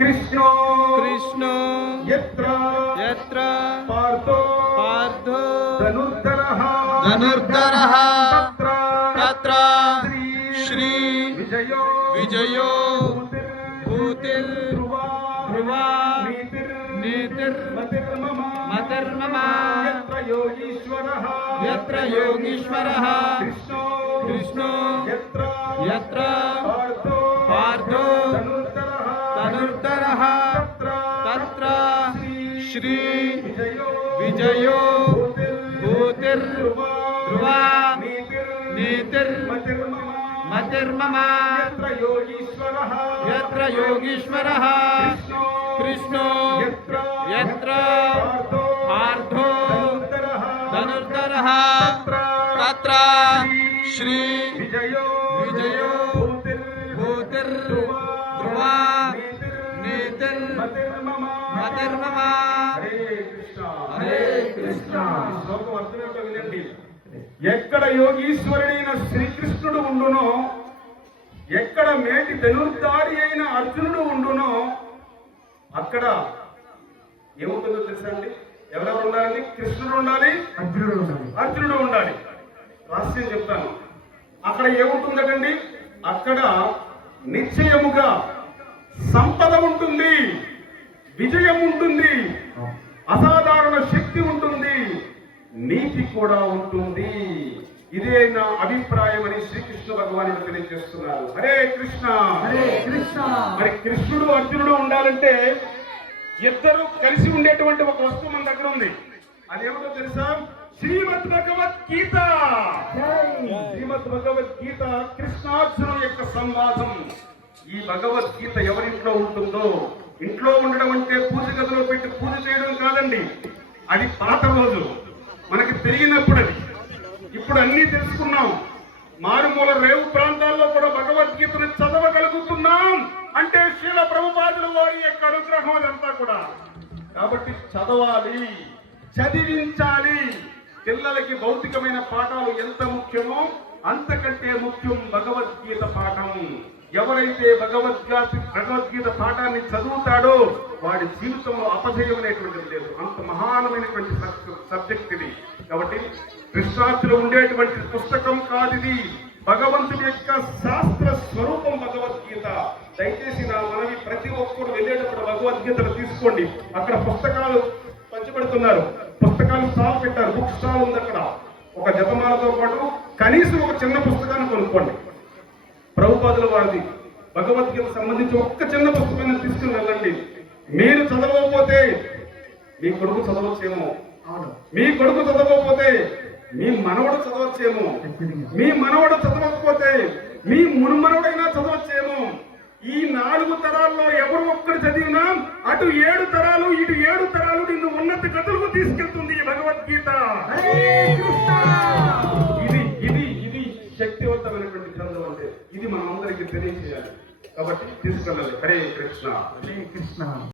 కృష్ణో. కృష్ణో. ఎత్ర యత్ర. పార్థో. పార్థో. ధనుర్ధరః. ధనుర్ధరః. తత్ర తత్ర. శ్రీ. విజయో. విజయో. భూతిర్ భూతిర్ ధ్రువా ధ్రువా నీతిర్ నీతిర్ మతిర్మమ. మతిర్మమ యత్ర యోగీశ్వరః. యత్ర యోగీశ్వరः. కృష్ణో. కృష్ణో. యత్ర. యత్ర. శ్రీ విజయో విజయో భూతిర్ భూతిర్ ధ్రువా ధ్రువా నీతిర్ నీతిర్ మతిర్మమ మతిర్మమ యత్ర యోగీశ్వరः యత్ర యోగీశ్వరः కృష్ణో కృష్ణో యత్ర యత్ర శ్లోకం అర్థమేంటో వినండి ఎక్కడ యోగీశ్వరుడైన శ్రీకృష్ణుడు ఉండునో ఎక్కడ మేటి ధనుర్ధారి అయిన అర్జునుడు ఉండునో అక్కడ ఏముంటుందో తెలుసా అండి? ఎవరెవరు ఉండాలండి? కృష్ణుడు ఉండాలి అర్జునుడు ఉన్నాడు అర్జునుడు ఉండాలి. రహస్యం చెప్తాను. అక్కడ ఏముంటుందటండి? అక్కడ నిశ్చయముగా సంపద ఉంటుంది విజయం ఉంటుంది అసాధారణ శక్తి ఉంటుంది. నీతి కూడా ఉంటుంది. ఇదే నా అభిప్రాయం అని శ్రీకృష్ణ భగవానుడు తెలియజేస్తున్నారు. హరే కృష్ణ! హరే కృష్ణ! మరి కృష్ణుడు అర్జునుడు ఉండాలంటే ఇద్దరు కలిసి ఉండేటువంటి ఒక వస్తువు మన దగ్గర ఉంది. అదేమిటో తెలుసా? శ్రీమద్ భగవద్గీత శ్రీమద్ భగవద్గీత కృష్ణార్జును యొక్క సంవాదం. ఈ భగవద్గీత ఎవరింట్లో ఉంటుందో? ఇంట్లో ఉండడం అంటే పూజ గదిలో పెట్టి పూజ చేయడం కాదండి. అది పాత రోజు. మనకి పెరిగినప్పుడు. అది ఇప్పుడు అన్నీ తెలుసుకున్నాం. మారుమూల రేవు ప్రాంతాల్లో కూడా భగవద్గీతను చదవగలుగుతున్నాం అంటే శీల ప్రభుపాదుల వారి యొక్క అనుగ్రహం అదంతా కూడా. కాబట్టి చదవాలి చదివించాలి. పిల్లలకి భౌతికమైన పాఠాలు ఎంత ముఖ్యమో అంతకంటే ముఖ్యం భగవద్గీత పాఠం. ఎవరైతే భగవద్గీత భగవద్గీత పాఠాన్ని చదువుతాడో వాడి జీవితంలో అపజయం అనేటువంటిది లేదు. అంత మహానమైనటువంటి సబ్జెక్ట్ ఇది. కాబట్టి కృష్ణార్థిలో ఉండేటువంటి పుస్తకం కాదు ఇది. భగవంతుడి యొక్క శాస్త్ర స్వరూపం భగవద్గీత. దయచేసి నా మనవి ప్రతి ఒక్కరు వెళ్ళేటప్పుడు భగవద్గీతను తీసుకోండి. అక్కడ పుస్తకాలు పంచబడుతున్నారు. పుస్తకాలు స్టాల్ పెట్టారు. బుక్ స్టాల్ ఉంది అక్కడ. ఒక జతమాలతో పాటు కనీసం ఒక చిన్న పుస్తకాన్ని కొనుక్కోండి. ప్రభుపాదుల వారిది. భగవద్గీత సంబంధించి ఒక్క చిన్న పుస్తకాన్ని తీసుకుని వెళ్ళండి. మీరు చదవకపోతే మీ కొడుకు చదవచ్చేమో. మీ కొడుకు చదవకపోతే మీ మనవడు చదవచ్చేమో. మీ మనవడు చదవకపోతే మీ మునుమనవడైనా చదవచ్చేమో. ఈ నాలుగు తరాల్లో ఎవరు ఒక్కడు చదివినా అటు ఏడు తరాలు ఇటు ఏడు తరాలు నిన్ను ఉన్నత గతులకు తీసుకెళ్తుంది ఈ భగవద్గీత. ఇది ఇది ఇది శక్తివంతమైనటువంటి గ్రంథం అంటే. తెలియజేయాలి కాబట్టి తీసుకెళ్ళాలి. హరే కృష్ణ. హరే కృష్ణ.